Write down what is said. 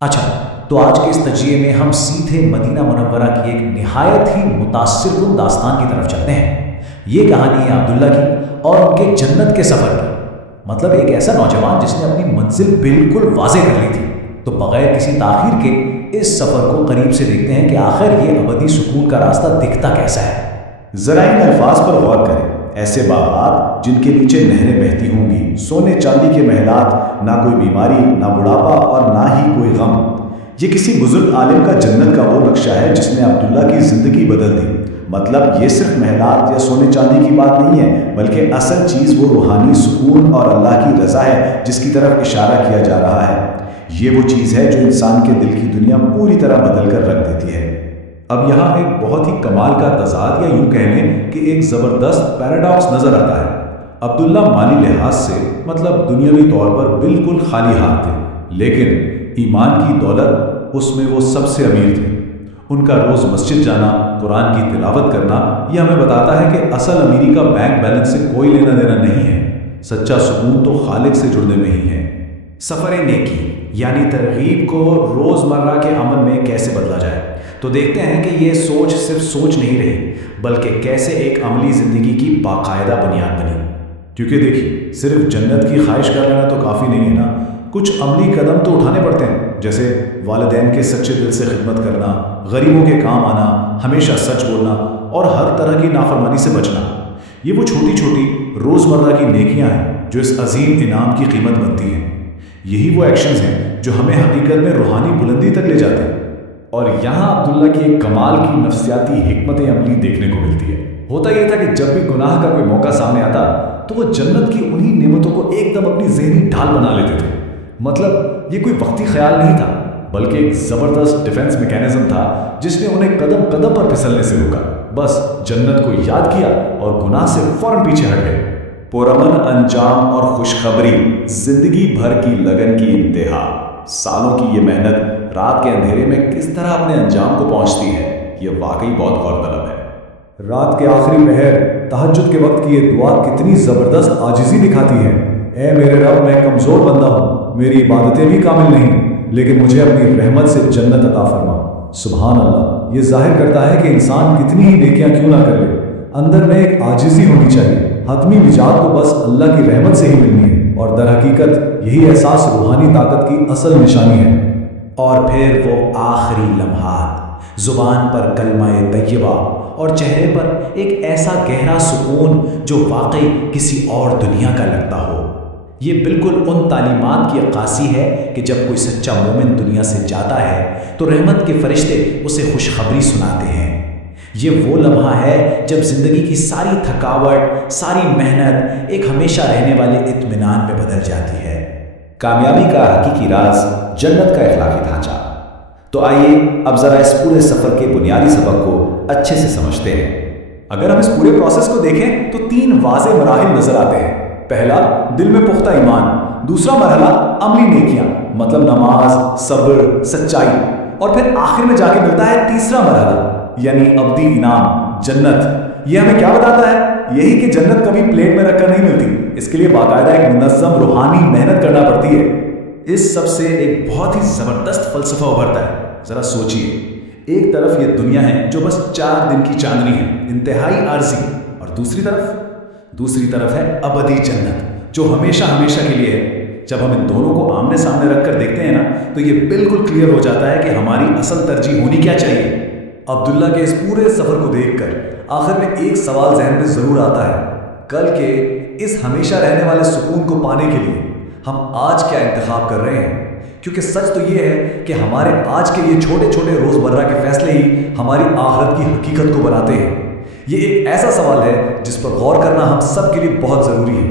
اچھا، تو آج کے اس تجزیے میں ہم سیدھے مدینہ منورہ کی ایک نہایت ہی متاثر کن داستان کی طرف چلتے ہیں۔ یہ کہانی ہے عبداللہ کی اور ان کے جنت کے سفر کی۔ مطلب ایک ایسا نوجوان جس نے اپنی منزل بالکل واضح کر لی تھی۔ تو بغیر کسی تاخیر کے اس سفر کو قریب سے دیکھتے ہیں کہ آخر یہ ابدی سکون کا راستہ دکھتا کیسا ہے۔ ذرا ان الفاظ پر غور کریں۔ ایسے باغات جن کے نیچے نہریں بہتی ہوں گی، سونے چاندی کے محلات، نہ کوئی بیماری، نہ بڑھاپا اور نہ ہی کوئی غم۔ یہ کسی بزرگ عالم کا جنت کا وہ نقشہ ہے جس نے عبداللہ کی زندگی بدل دی۔ مطلب یہ صرف محلات یا سونے چاندی کی بات نہیں ہے، بلکہ اصل چیز وہ روحانی سکون اور اللہ کی رضا ہے جس کی طرف اشارہ کیا جا رہا ہے۔ یہ وہ چیز ہے جو انسان کے دل کی دنیا پوری طرح بدل کر رکھ دیتی ہے۔ اب یہاں ایک بہت ہی کمال کا تضاد یا یوں کہہ لیں کہ ایک زبردست پیراڈاکس نظر آتا ہے۔ عبداللہ مالی لحاظ سے مطلب دنیاوی طور پر بالکل خالی ہاتھ تھے، لیکن ایمان کی دولت اس میں وہ سب سے امیر تھے۔ ان کا روز مسجد جانا، قرآن کی تلاوت کرنا یہ ہمیں بتاتا ہے کہ اصل امیری کا بینک بیلنس سے کوئی لینا دینا نہیں ہے، سچا سکون تو خالق سے جڑنے میں ہی ہے۔ سفر نیکی یعنی ترغیب کو روزمرہ کے عمل میں کیسے بدلا جائے، تو دیکھتے ہیں کہ یہ سوچ صرف سوچ نہیں رہی بلکہ کیسے ایک عملی زندگی کی باقاعدہ بنیاد بنی۔ کیونکہ دیکھیے، صرف جنت کی خواہش کر لینا تو کافی نہیں ہے نا، کچھ عملی قدم تو اٹھانے پڑتے ہیں، جیسے والدین کے سچے دل سے خدمت کرنا، غریبوں کے کام آنا، ہمیشہ سچ بولنا اور ہر طرح کی نافرمانی سے بچنا۔ یہ وہ چھوٹی چھوٹی روزمرہ کی نیکیاں ہیں جو اس عظیم انعام کی قیمت بنتی ہیں۔ یہی وہ ایکشنز ہیں جو ہمیں حقیقت میں روحانی بلندی تک لے جاتے ہیں۔ اور یہاں عبداللہ کی ایک کمال کی نفسیاتی حکمت عملی دیکھنے کو ملتی ہے۔ ہوتا یہ تھا کہ جب بھی گناہ کا کوئی موقع سامنے آتا تو وہ جنت کی انہی نعمتوں کو ایک دم اپنی ذہنی ڈھال بنا لیتے تھے۔ مطلب یہ کوئی وقتی خیال نہیں تھا بلکہ ایک زبردست ڈیفنس میکینزم تھا جس نے انہیں قدم قدم پر پھسلنے سے روکا۔ بس جنت کو یاد کیا اور گناہ سے فوراً پیچھے ہٹ گئے۔ پرامن انجام اور خوشخبری، زندگی بھر کی لگن کی انتہا، سالوں کی یہ محنت رات کے اندھیرے میں کس طرح اپنے انجام کو پہنچتی ہے، یہ واقعی بہت غور طلب ہے۔ رات کے آخری پہر تہجد کے وقت کی یہ دعا کتنی زبردست عاجزی دکھاتی ہے۔ اے میرے رب، میں کمزور بندہ ہوں، میری عبادتیں بھی کامل نہیں، لیکن مجھے اپنی رحمت سے جنت عطا فرما۔ سبحان اللہ، یہ ظاہر کرتا ہے کہ انسان کتنی ہی نیکیاں کیوں نہ کر لے، اندر میں ایک عاجزی ہونی چاہیے۔ حتمی نجات تو بس اللہ کی رحمت سے ہی ملنی ہے، اور در حقیقت یہی احساس روحانی طاقت کی اصل نشانی ہے۔ اور پھر وہ آخری لمحات، زبان پر کلمہ طیبہ اور چہرے پر ایک ایسا گہرا سکون جو واقعی کسی اور دنیا کا لگتا ہو۔ یہ بالکل ان تعلیمات کی عکاسی ہے کہ جب کوئی سچا مومن دنیا سے جاتا ہے تو رحمت کے فرشتے اسے خوشخبری سناتے ہیں۔ یہ وہ لمحہ ہے جب زندگی کی ساری تھکاوٹ، ساری محنت ایک ہمیشہ رہنے والے اطمینان میں بدل جاتی ہے۔ کامیابی کا حقیقی راز جنت کا اخلاقی ڈھانچہ۔ تو آئیے اب ذرا اس پورے سفر کے بنیادی سبق کو اچھے سے سمجھتے ہیں۔ اگر ہم اس پورے پروسیس کو دیکھیں تو 3 واضح مراحل نظر آتے ہیں۔ پہلا، دل میں پختہ ایمان۔ دوسرا مرحلہ، عملی نیکیاں، مطلب نماز، صبر، سچائی۔ اور پھر آخر میں جا کے ملتا ہے تیسرا مرحلہ، یعنی ابدی انعام، جنت۔ یہ ہمیں کیا بتاتا ہے؟ یہی کہ جنت کبھی پلیٹ میں رکھ کر نہیں ملتی، اس کے لیے باقاعدہ ایک منظم روحانی محنت کرنا پڑتی ہے۔ اس سب سے ایک بہت ہی زبردست فلسفہ ابھرتا ہے۔ ذرا سوچئے، ایک طرف یہ دنیا ہے جو بس 4 دن کی چاندنی ہے، انتہائی عارضی، اور دوسری طرف ہے ابدی جنت جو ہمیشہ ہمیشہ کے لیے ہے۔ جب ہم ان دونوں کو آمنے سامنے رکھ کر دیکھتے ہیں نا تو یہ بالکل کلیئر ہو جاتا ہے کہ ہماری اصل ترجیح ہونی کیا چاہیے۔ عبداللہ کے اس پورے سفر کو دیکھ کر آخر میں ایک سوال ذہن میں ضرور آتا ہے، کل کے اس ہمیشہ رہنے والے سکون کو پانے کے لیے ہم آج کیا انتخاب کر رہے ہیں؟ کیونکہ سچ تو یہ ہے کہ ہمارے آج کے یہ چھوٹے چھوٹے روزمرہ کے فیصلے ہی ہماری آخرت کی حقیقت کو بناتے ہیں۔ یہ ایک ایسا سوال ہے جس پر غور کرنا ہم سب کے لیے بہت ضروری ہے۔